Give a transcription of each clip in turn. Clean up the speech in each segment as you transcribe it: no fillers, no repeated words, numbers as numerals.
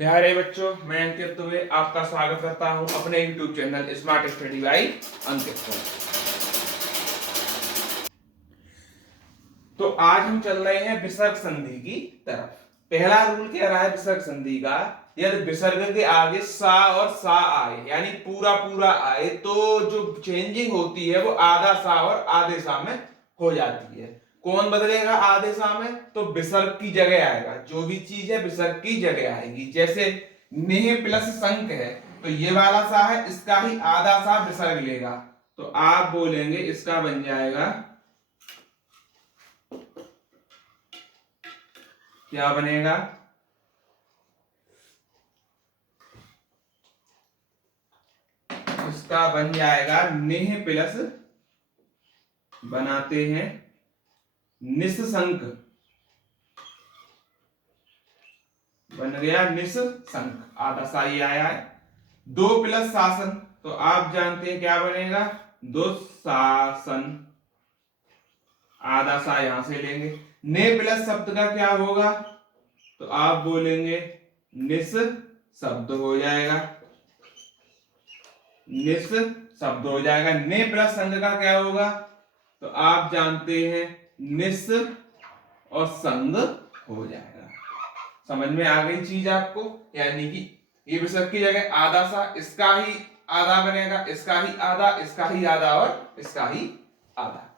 प्यारे बच्चों, मैं अंकित दुबे आपका स्वागत करता हूं अपने YouTube channel smart study by Ankit पर। तो आज हम चल रहे हैं विसर्ग संधि की तरफ। पहला रूल कह रहा है विसर्ग संधि का, यदि विसर्ग के आगे सा और सा आए यानी पूरा पूरा आए तो जो चेंजिंग होती है वो आधा सा और आधे सा में हो जाती है। कौन बदलेगा आधे सा में? तो विसर्ग की जगह आएगा। जो भी चीज है विसर्ग की जगह आएगी। जैसे नेह प्लस संक है तो ये वाला सा है, इसका ही आधा सा विसर्ग लेगा तो आप बोलेंगे इसका बन जाएगा, क्या बनेगा? इसका बन जाएगा नेह प्लस, बनाते हैं निस्संक, बन गया निस्संक, आधा सा ही आया है। दो प्लस शासन तो आप जानते हैं क्या बनेगा, दुशासन, आधा सा यहां से लेंगे। ने प्लस शब्द का क्या होगा तो आप बोलेंगे निस शब्द हो जाएगा, निस शब्द हो जाएगा। ने प्लस संग का क्या होगा तो आप जानते हैं निस और संग हो जाएगा। समझ में आ गई चीज आपको? यानी कि ये विसर्ग की जगह आधा सा, इसका ही आधा बनेगा, इसका ही आधा, इसका ही आधा और इसका ही आधा।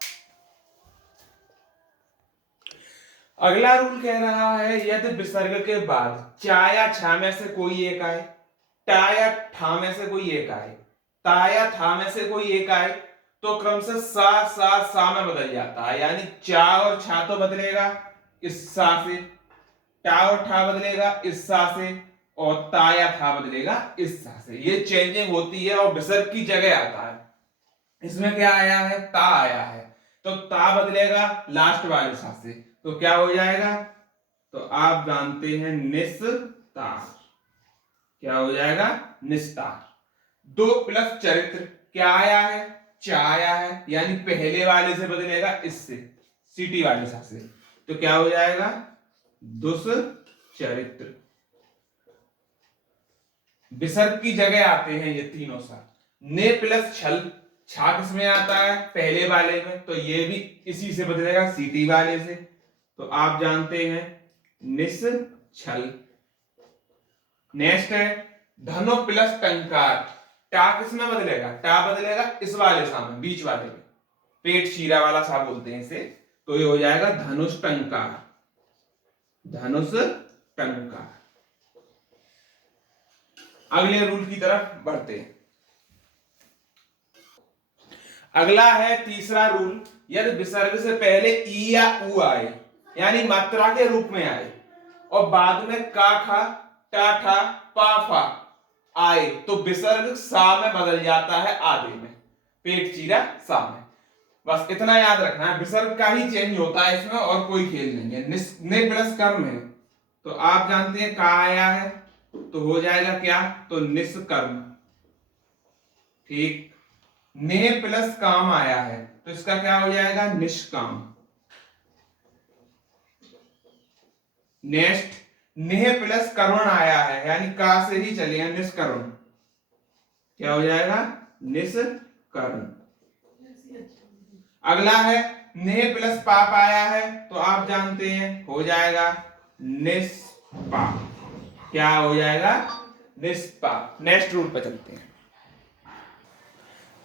अगला रूल कह रहा है यदि विसर्ग के बाद चा या छा में से कोई एक आए, टा या ठा में से कोई एक आए, ता या था में से कोई एक आए तो क्रम से सा में बदल जाता है। यानी चा और छा तो बदलेगा इस सा से, टा और ठा बदलेगा इस सा से, और ता या था बदलेगा इस सा से। ये चेंजिंग होती है और विसर्ग की जगह आता है। इसमें क्या आया है? ता आया है तो ता बदलेगा लास्ट वाले सा से, तो क्या हो जाएगा तो आप जानते हैं निस्तार, क्या हो जाएगा? निस्तार। दो प्लस चरित्र क्या आया है? चा आया है, यानी पहले वाले से बदलेगा इससे, सीटी वाले सा से, तो क्या हो जाएगा? दुष्चरित्र। विसर्ग की जगह आते हैं ये तीनों सा। ने प्लस छल, छा किसमें आता है? पहले वाले में, तो ये भी इसी से बदलेगा, सीटी वाले से, तो आप जानते हैं निस छल। नेक्स्ट है धनो प्लस टंकार, टा किसमें बदलेगा? टा बदलेगा इस वाले सा में, बीच वाले में, पेट चीरा वाला सा बोलते हैं इसे, तो ये हो जाएगा धनुष टंकार, धनुष टंकार। अगले रूल की तरफ बढ़ते हैं। अगला है तीसरा रूल, यदि विसर्ग से पहले ई या उ आए यानी मात्रा के रूप में आए और बाद में का खा, टा ठा, पा फा आए तो विसर्ग सा में बदल जाता है, आधे में, पेट चीरा सा में। बस इतना याद रखना है, विसर्ग का ही चेंज होता है इसमें और कोई खेल नहीं है। ने प्लस कर्म है तो आप जानते हैं का आया है तो हो जाएगा क्या? तो निष्कर्म। ठीक। ने प्लस काम आया है तो इसका क्या हो जाएगा? निष्काम। नेक्स्ट नेह प्लस करुण आया है यानी का से ही चलेगा, निष्करुण, क्या हो जाएगा? निष्करुण। अगला है नेह प्लस पाप आया है तो आप जानते हैं हो जाएगा निष्पाप, क्या हो जाएगा? निष्पाप। नेक्स्ट रूल पर चलते हैं।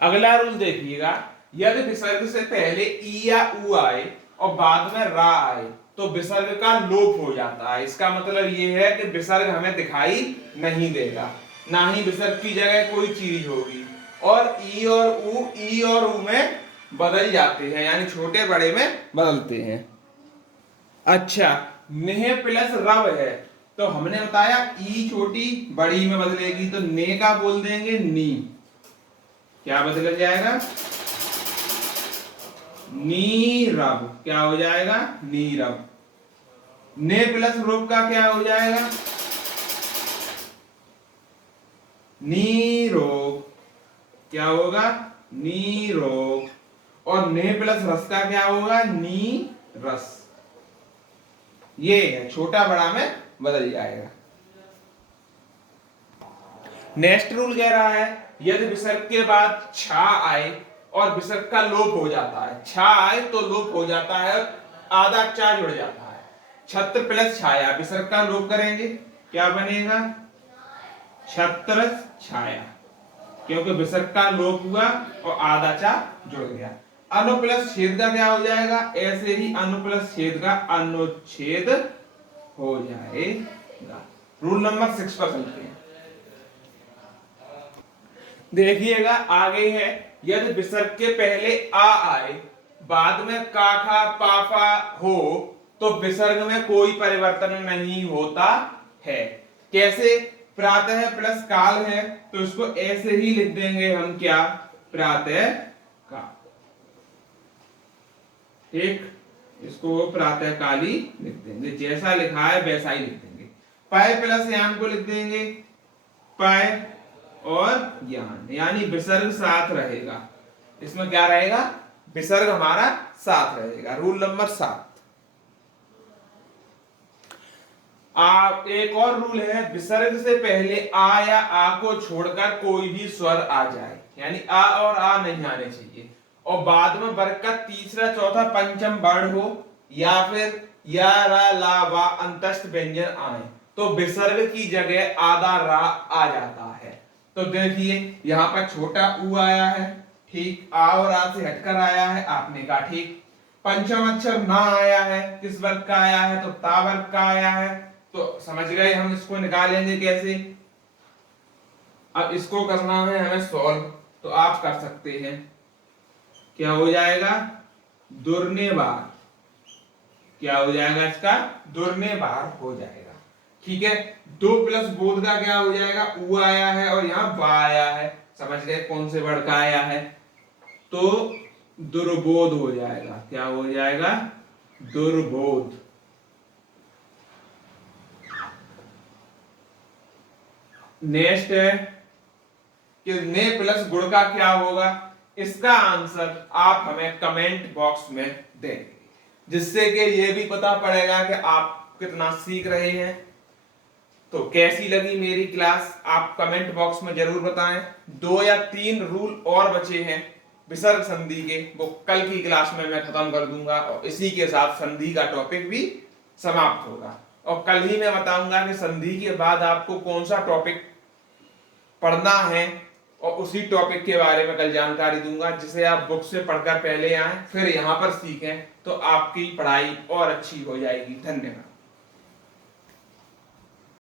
अगला रूल देखिएगा, यदि विसर्ग से पहले ई या उ आए और बाद में रा आए तो विसर्ग का लोप हो जाता है। इसका मतलब यह है कि विसर्ग हमें दिखाई नहीं देगा, ना ही विसर्ग की जगह कोई चीज होगी, और ई और उ में बदल जाते हैं, यानी छोटे बड़े में बदलते हैं। अच्छा, नेह प्लस रव है तो हमने बताया ई छोटी बड़ी में बदलेगी तो ने का बोल देंगे नी, क्या बदल जाएगा? नीरव, क्या हो जाएगा? नीरव। ने प्लस रूप का क्या हो जाएगा? नीरोग, क्या होगा? नीरोग। और ने प्लस रस का क्या होगा? नी रस। ये है छोटा बड़ा में बदल जाएगा। नेक्स्ट रूल कह रहा है यदि विसर्ग के बाद छा आए और विसर्ग का लोप हो जाता है, छा आए तो लोप हो जाता है, आधा चा जुड़ जाता है। छत्र प्लस छाया, विसर्ग का लोप करेंगे क्या बनेगा, छत्र छाया, क्योंकि विसर्ग का लोप हुआ और आधा चा जुड़ गया। अनु प्लस छेद का क्या हो जाएगा, ऐसे ही अनु प्लस छेद का अनुच्छेद हो जाएगा। रूल नंबर 6 पर चलते हैं। देखिएगा आगे है, यदि विसर्ग के पहले आ आए बाद में काखा पाफा हो तो विसर्ग में कोई परिवर्तन नहीं होता है। कैसे, प्रातः प्लस काल है तो इसको ऐसे ही लिख देंगे हम, क्या, प्रातः काल, ठीक, इसको प्रातः काली लिख देंगे, जैसा लिखा है वैसा ही लिख देंगे। पय प्लस यान को लिख देंगे पय और यान, यानी विसर्ग साथ रहेगा, इसमें क्या रहेगा, विसर्ग हमारा साथ रहेगा। Rule number 7। एक और रूल है, विसर्ग से पहले आ या आ को छोड़कर कोई भी स्वर आ जाए, यानी आ और आ नहीं आने चाहिए, और बाद में वर्ग का तीसरा चौथा पंचम वर्ण हो या फिर या रा ला वा अंतस्थ व्यंजन आए तो विसर्ग की जगह आधा रा आ जाता है। तो देखिए यहाँ पर छोटा ऊ आया है, ठीक, आ और आ से हटकर आया है, आपने कहा ठीक। पंचम अक्षर ना आया है, किस वर्ग का आया है, तो ता वर्ग का आया है, तो समझ गए हम इसको निकालेंगे कैसे। अब इसको करना है हमें सॉल्व, तो आप कर सकते हैं, क्या हो जाएगा, दुर्ने बार, क्या हो जाएगा इसका, दुर्ने बार हो जाएगा, ठीक है। 2 प्लस बोध का क्या हो जाएगा, ऊ आया है और यहाँ बा आया है, समझ गए कौन से वर्ड का आया है, तो दुर्बोध हो जाएगा, क्या हो जाएगा, दुर्बोध। नेक्स्ट है कि ने प्लस गुण का क्या होगा, इसका आंसर आप हमें कमेंट बॉक्स में देंगे, जिससे कि ये भी पता पड़ेगा कि आप कितना सीख रहे हैं। तो कैसी लगी मेरी क्लास आप कमेंट बॉक्स में जरूर बताएं। 2 या 3 रूल और बचे हैं विसर्ग संधि के, वो कल की क्लास में मैं खत्म कर दूंगा और इसी के साथ संधि का टॉपिक भी समाप्त होगा, और कल ही मैं बताऊंगा कि संधि के बाद आपको कौन सा टॉपिक पढ़ना है, और उसी टॉपिक के बारे में कल जानकारी दूंगा, जिसे आप बुक से पढ़कर पहले आए फिर यहाँ पर सीखें तो आपकी पढ़ाई और अच्छी हो जाएगी। धन्यवाद।